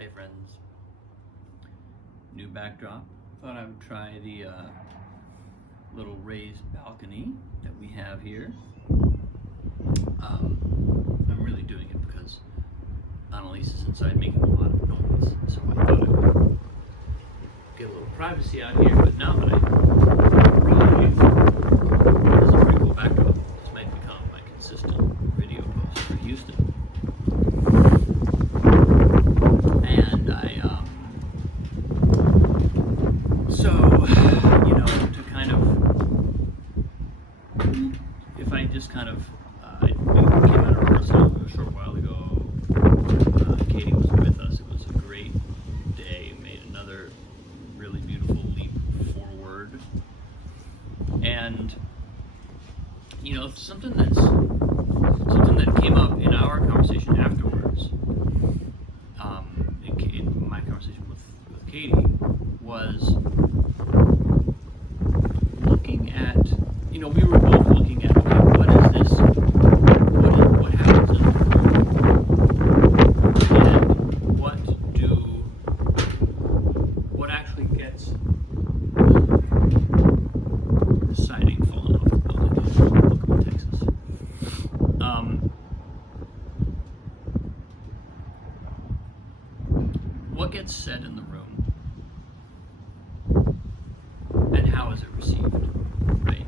Hey friends, new backdrop. Thought I would try the little raised balcony that we have here. I'm really doing it because Annalise is inside making a lot of noise, so I thought I would get a little privacy out here. But now that I brought you, this is a pretty cool backdrop. This might become my consistent video post for Houston. And to kind of, if I just kind of, I came out of rehearsal a short while ago. Katie was with us. It was a great day. Made another really beautiful leap forward. And, something that came up in our conversation afterwards, in my conversation with Katie, was looking at, we were both looking at, okay, what is this, what happens in the room, and what actually gets the siding falling off the building in Oklahoma, Texas. What gets said in the room, and how is it received, right?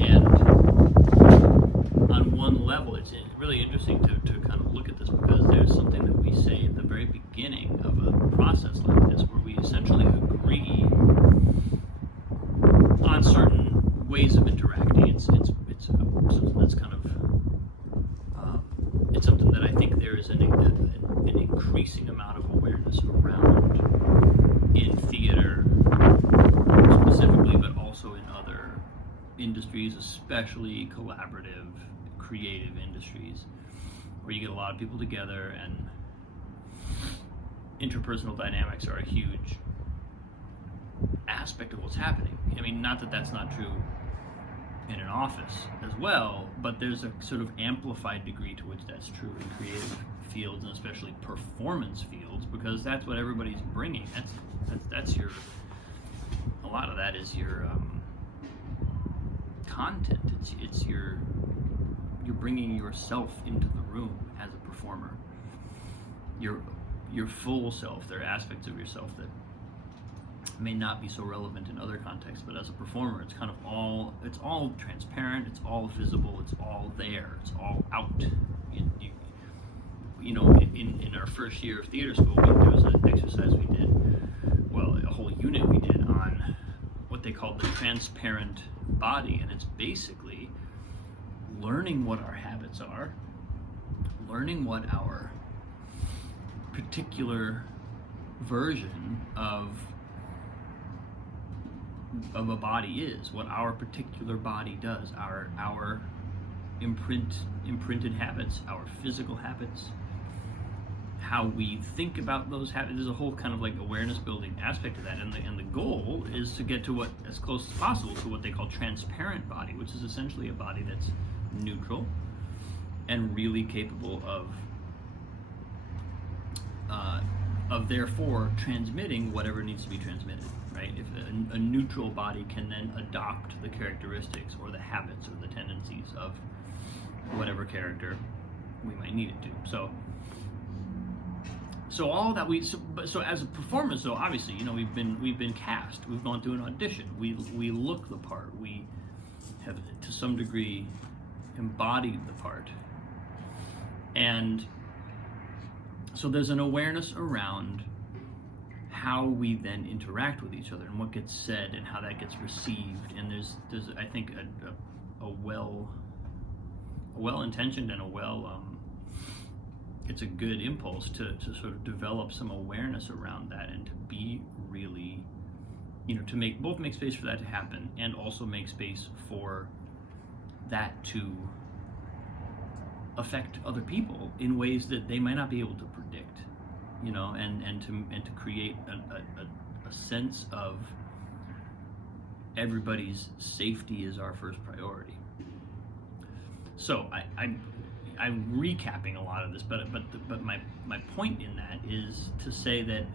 And on one level, it's really interesting to kind of look at this, because there's something that we say at the very beginning of a process like this, where we essentially agree on certain ways of interacting. It's something that's kind of it's something that I think there is an increasing amount of awareness around in theater specifically, but also in other industries, especially collaborative, creative industries, where you get a lot of people together and interpersonal dynamics are a huge aspect of what's happening. I mean, not that that's not true in an office as well, but there's a sort of amplified degree to which that's true in creative fields, and especially performance fields, because that's what everybody's bringing. That's your, a lot of that is your content. It's you're bringing yourself into the room as a performer. Your full self. There are aspects of yourself that may not be so relevant in other contexts, but as a performer, it's kind of all transparent, it's all visible, it's all there, it's all out. In our first year of theater school, there was an exercise we did, a whole unit we did on what they called the transparent body, and it's basically learning what our habits are, learning what our particular version of a body is, what our particular body does, our imprinted habits, our physical habits, how we think about those habits. There's a whole kind of like awareness building aspect of that, and the goal is to get to as close as possible to what they call transparent body, which is essentially a body that's neutral and really capable of therefore transmitting whatever needs to be transmitted, right? If a neutral body can then adopt the characteristics or the habits or the tendencies of whatever character we might need it to. So all that so as a performance, though, obviously, we've been cast, we've gone through an audition, we look the part, we have to some degree embodied the part, and so there's an awareness around how we then interact with each other and what gets said and how that gets received. And there's I think a well-intentioned and it's a good impulse to sort of develop some awareness around that, and to be really, to make space for that to happen, and also make space for that to affect other people in ways that they might not be able to predict, and to create a sense of everybody's safety is our first priority. So I'm recapping a lot of this, but my point in that is to say that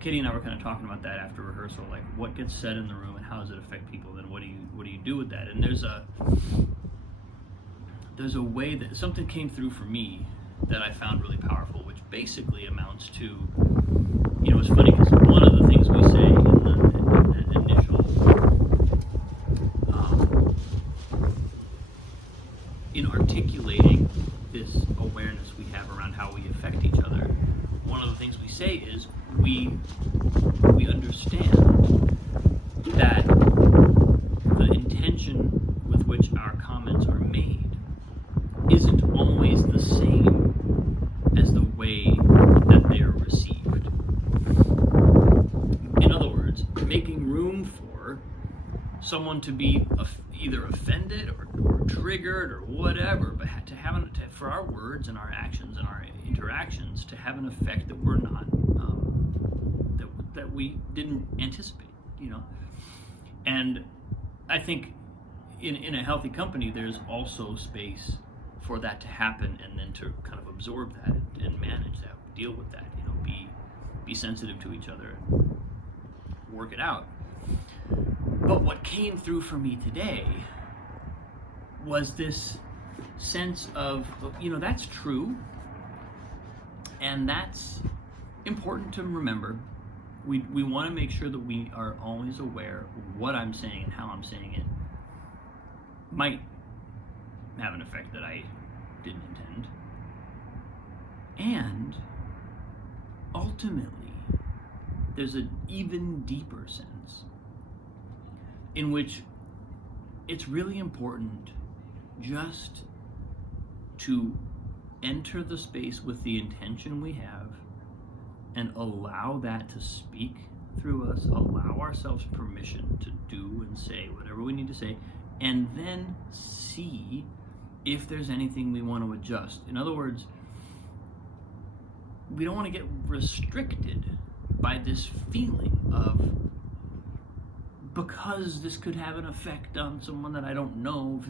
Kitty and I were kind of talking about that after rehearsal, like what gets said in the room and how does it affect people, and what do you do with that? And there's a way that something came through for me that I found really powerful, which basically amounts to, it's funny because one of the things we say in the initial in articulating this awareness we have around how we affect each other, one of the things we say is we understand that the intention with which our comments are made isn't always the same as the way that they are received. In other words, making room for someone to be either offended or triggered or whatever, but for our words and our actions and our interactions to have an effect that we're not, that we didn't anticipate, And I think in a healthy company, there's also space for that to happen, and then to kind of absorb that and manage that, deal with that, be sensitive to each other, work it out. But what came through for me today was this sense of, that's true, and that's important to remember. We want to make sure that we are always aware of what I'm saying and how I'm saying it might have an effect that I didn't intend. And ultimately, there's an even deeper sense in which it's really important just to enter the space with the intention we have and allow that to speak through us, allow ourselves permission to do and say whatever we need to say, and then see if there's anything we want to adjust. In other words, we don't want to get restricted by this feeling of, because this could have an effect on someone that I don't know,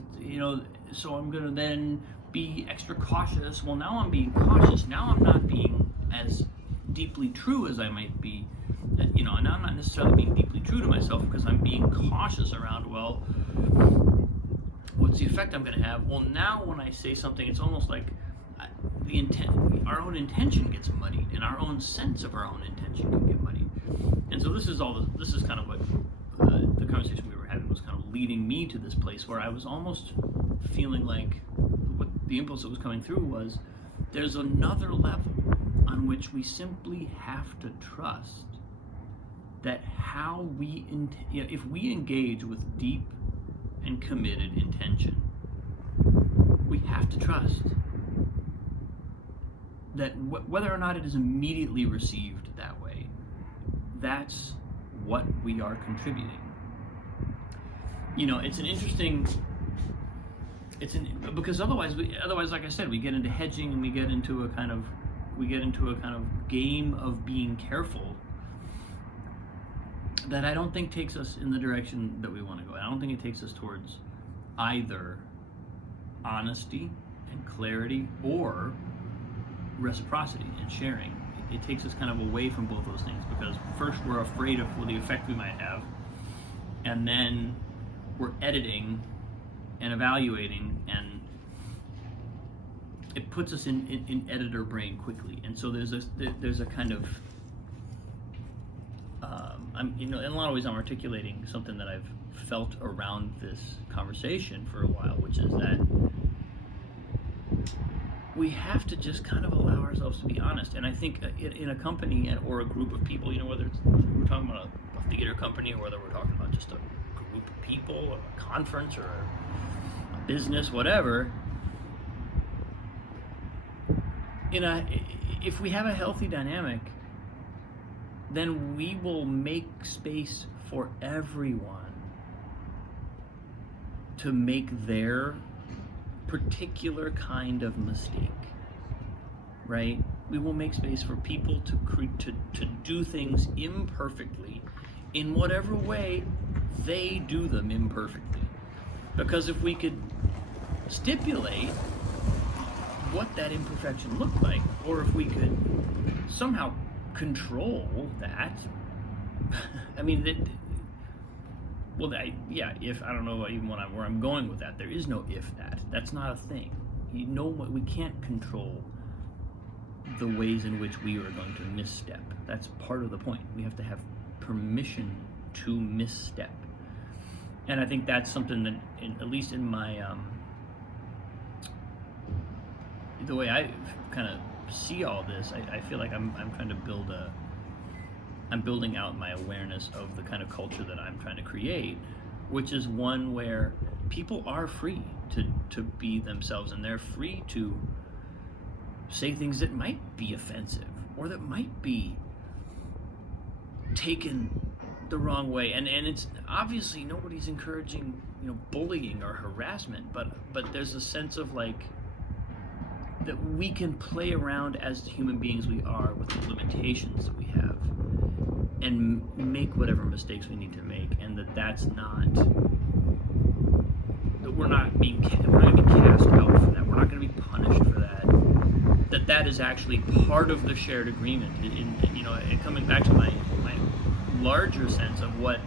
so I'm going to then be extra cautious. Well, now I'm being cautious. Now I'm not being as deeply true as I might be, and now I'm not necessarily being deeply true to myself because I'm being cautious around, well, what's the effect I'm going to have? Well, now when I say something, it's almost like our own intention gets muddied, and our own sense of our own intention can get muddied. And so this is kind of what the conversation we were having was kind of leading me to this place where I was almost feeling like what the impulse that was coming through was, there's another level on which we simply have to trust that how we, if we engage with deep and committed intention, we have to trust that whether or not it is immediately received that way, that's what we are contributing. It's an interesting. Because otherwise, like I said, we get into hedging, and we get into a kind of game of being careful that I don't think takes us in the direction that we want to go. I don't think it takes us towards either honesty and clarity or reciprocity and sharing. It takes us kind of away from both those things, because first we're afraid of the effect we might have, and then we're editing and evaluating, and it puts us in editor brain quickly. And so there's a kind of in a lot of ways I'm articulating something that I've felt around this conversation for a while, which is that we have to just kind of allow ourselves to be honest. And I think in a company or a group of people, whether we're talking about a theater company, or whether we're talking about just a group of people, or a conference, or a business, whatever, if we have a healthy dynamic, then we will make space for everyone to make their particular kind of mistake, right? We will make space for people to do things imperfectly in whatever way they do them imperfectly. Because if we could stipulate what that imperfection looked like, or if we could somehow control that. I mean, if I don't know even where I'm going with that. There is no if that. That's not a thing. You know what? We can't control the ways in which we are going to misstep. That's part of the point. We have to have permission to misstep. And I think that's something that, at least in my the way I kind of see all this, I feel like I'm trying to I'm building out my awareness of the kind of culture that I'm trying to create, which is one where people are free to be themselves, and they're free to say things that might be offensive or that might be taken the wrong way. And it's obviously nobody's encouraging, bullying or harassment, but there's a sense of like that we can play around as the human beings we are with the limitations that we have and make whatever mistakes we need to make, and that's not, that we're not going to be cast out for that. We're not going to be punished for that. That is actually part of the shared agreement. Coming back to my larger sense of what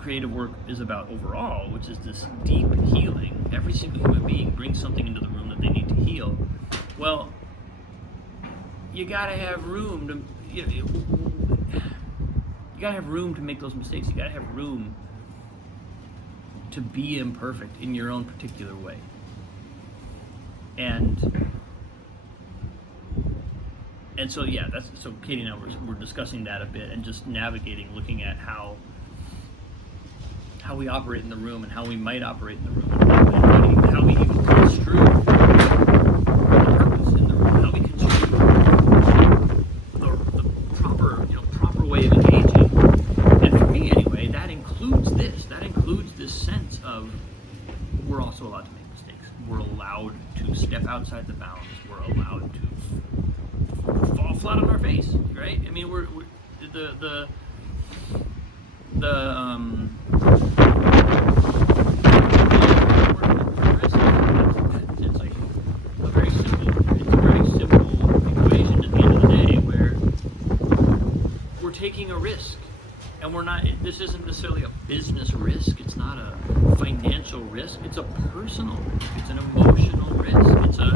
creative work is about overall, which is this deep healing. Every single human being brings something into the room that they need to heal. Well, you gotta have room to you gotta have room to make those mistakes. You gotta have room to be imperfect in your own particular way. And so so Katie and I we're discussing that a bit, and just navigating, looking at how we operate in the room and how we might operate in the room, and how we even construe the purpose in the room, how we construe the proper way of engaging. And for me anyway, that includes this sense of we're also allowed to make mistakes. We're allowed to step outside the bounds. We're allowed to fall flat on our face, right? I mean, we're it's like a very simple equation at the end of the day, where we're taking a risk, and this isn't necessarily a business risk, it's not a financial risk, it's a personal risk, it's an emotional risk, it's a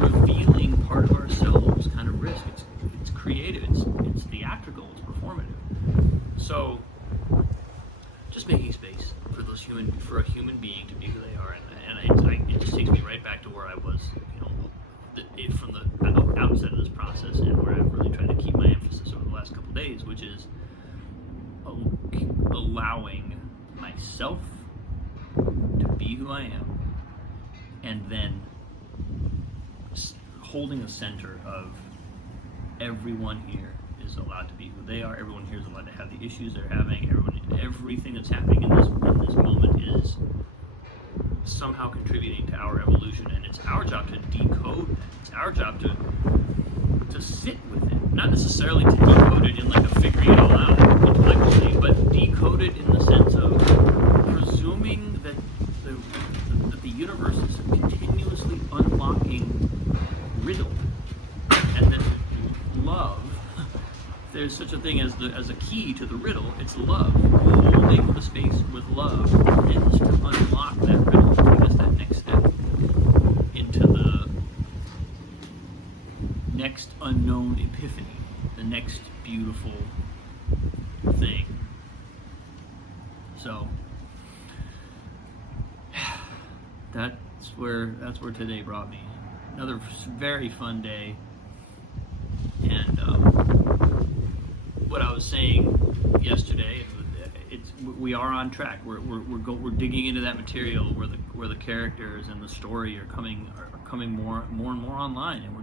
revealing part of ourselves kind of risk. It's creative, it's theatrical, it's performative. So just making space for a human being to be who they are, and it just takes me right back to where I was, from the outset of this process, and where I've really tried to keep my emphasis over the last couple of days, which is allowing myself to be who I am, and then holding a center of everyone here is allowed to be who they are. Everyone here is allowed to have the issues they're having. Everything that's happening in this moment is somehow contributing to our evolution, and it's our job to decode that. It's our job to sit with it, not necessarily to decode it in like a figuring it all out intellectually, but decode it in the sense of presuming that the universe is continuously unlocking riddle, and that love, there's such a thing as a key to the riddle. It's love, holding the space with love, and to unlock that riddle, to take us that next step into the next unknown epiphany, the next beautiful thing. So that's where today brought me. Another very fun day, and what I was saying yesterday, we are on track. We're digging into that material where the characters and the story are coming more and more online, and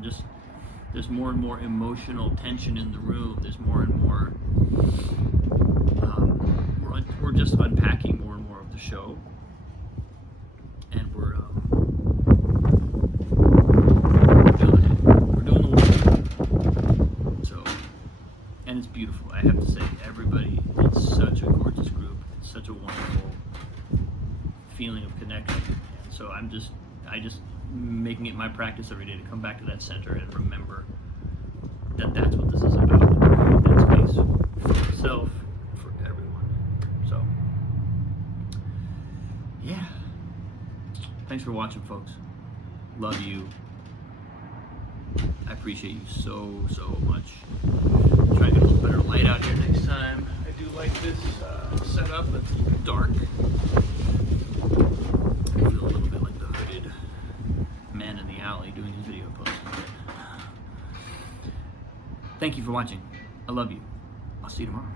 there's more and more emotional tension in the room. There's more and more. We're just unpacking more and more of the show, and we're doing it. We're doing the work. So, and it's beautiful. I have to say, everybody. It's such a gorgeous group. It's such a wonderful feeling of connection. And so I just making it my practice every day to come back to that center and remember that that's what this is about. That space for myself, for everyone. So, yeah. Thanks for watching, folks. Love you. I appreciate you so much. Try to get a little better light out here next time. I do like this setup. It's dark. I feel a little bit like the hooded man in the alley doing his video posts. Thank you for watching. I love you. I'll see you tomorrow.